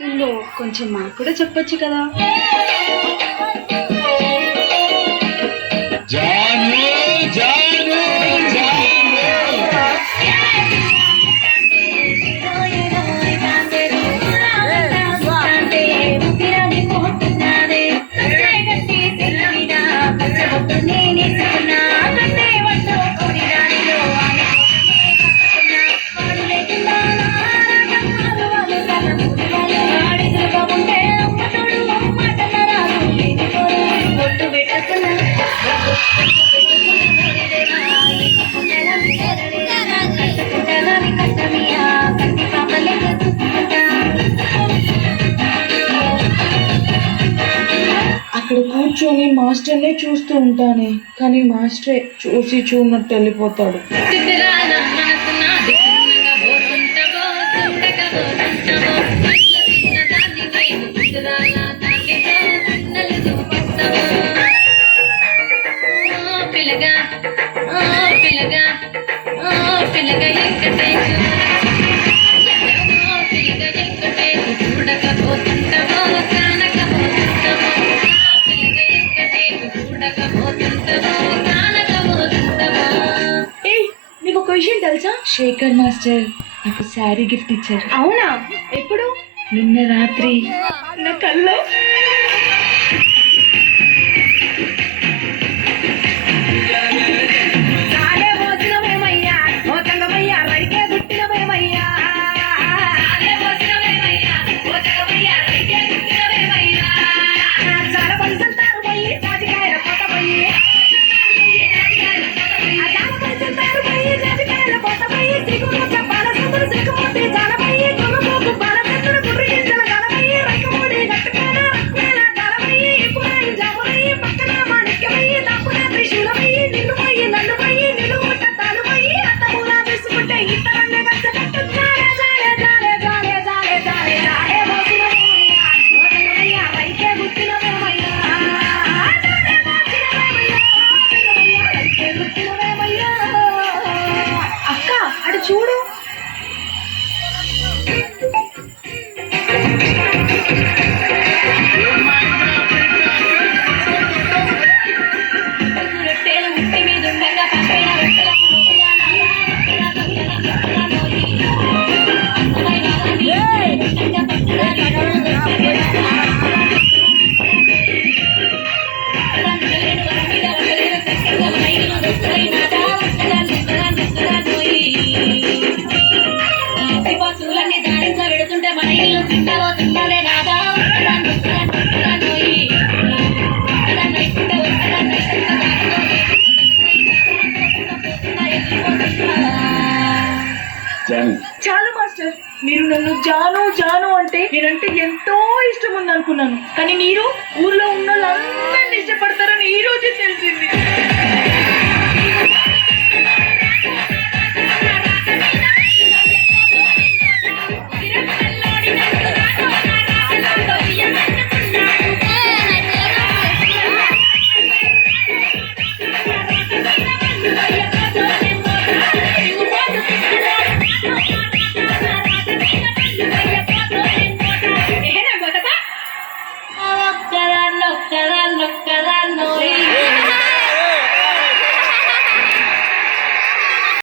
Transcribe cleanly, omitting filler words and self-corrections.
అవుతుందో కొంచెం మాకు కూడా చెప్పొచ్చు కదా. జాను జాను జాను అక్కడ కూర్చొని మాస్టర్నే చూస్తూ ఉంటానే, కానీ మాస్టరే చూసి చూడనట్టు వెళ్ళిపోతాడు. నీకు ఒక విషయం తెలుసా? శేఖర్ మాస్టర్ నాకు శారీ గిఫ్ట్ ఇచ్చారు. అవునా? ఎప్పుడు? నిన్న రాత్రి నా కల్లో. చూడు, చాలు మాస్టర్. మీరు నన్ను జాను జాను అంటే నేనంటే ఎంతో ఇష్టం ఉంది అనుకున్నాను, కానీ మీరు ఊర్లో ఉన్న వాళ్ళందరినీ ఇష్టపడతారని ఈ రోజే తెలిసింది.